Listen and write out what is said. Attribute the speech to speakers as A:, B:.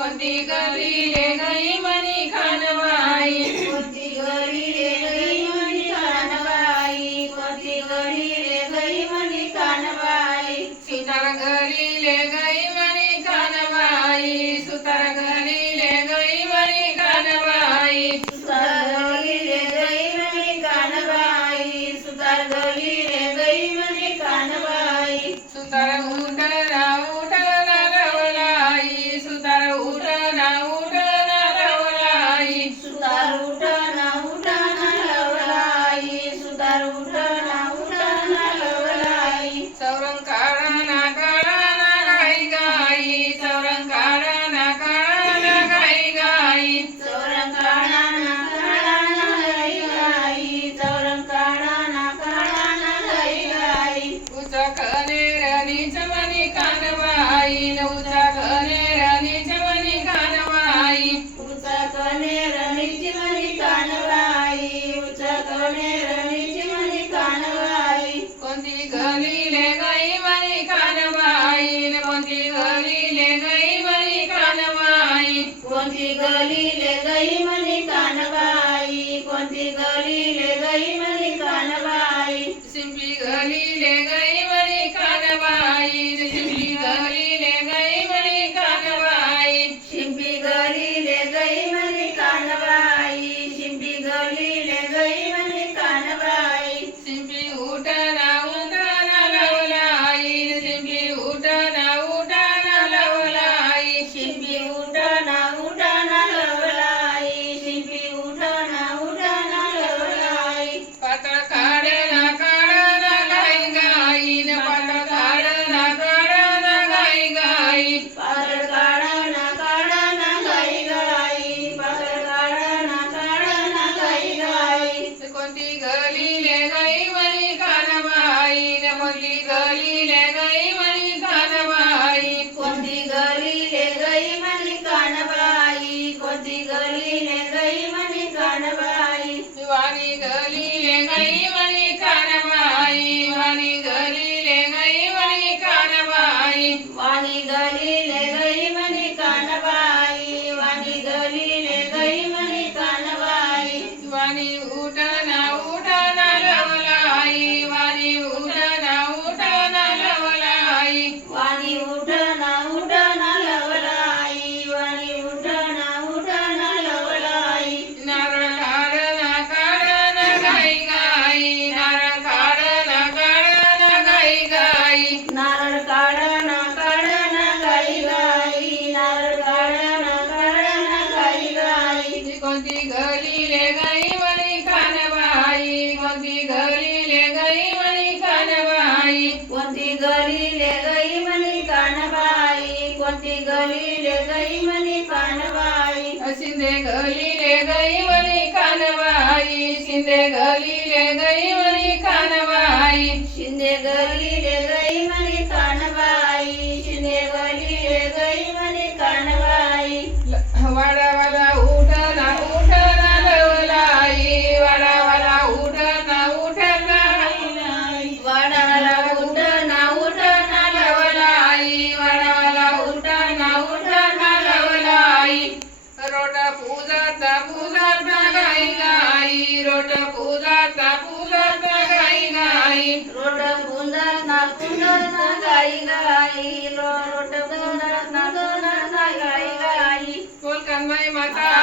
A: कोणती गरी रे गई मनी खानबाई?
B: कोणती गरी रे गई मनी खानबाई? कोणती गरी रे गई मनी खानबाई?
A: सुतार गरी रे गई मनी खानबाई सुतार गरी
B: कोणती गलीले गई मनी कानबाई? कोणती गलीले गई मनी कानबाई?
A: सिंपी गलीले गई मनी कानबाई. सिंपी गरीले गई मणी कानबाई
B: कोणती गरीले गई मणी कानबाई कोणती गरीले गई मणी कानबाई
A: वाणी गलीले गई मणी कानबाई वाणी गलीले गई मणी कानबाई
B: वाणी गलीले गलीले गई मनी कानबाई.
A: असिंदे गलीले गई मनी कानबाई. पूजाता पूजाता गाई गाई.
B: रोट बुंदर ना कुंदर ना गाई गाई. रोट बुंदर
A: माता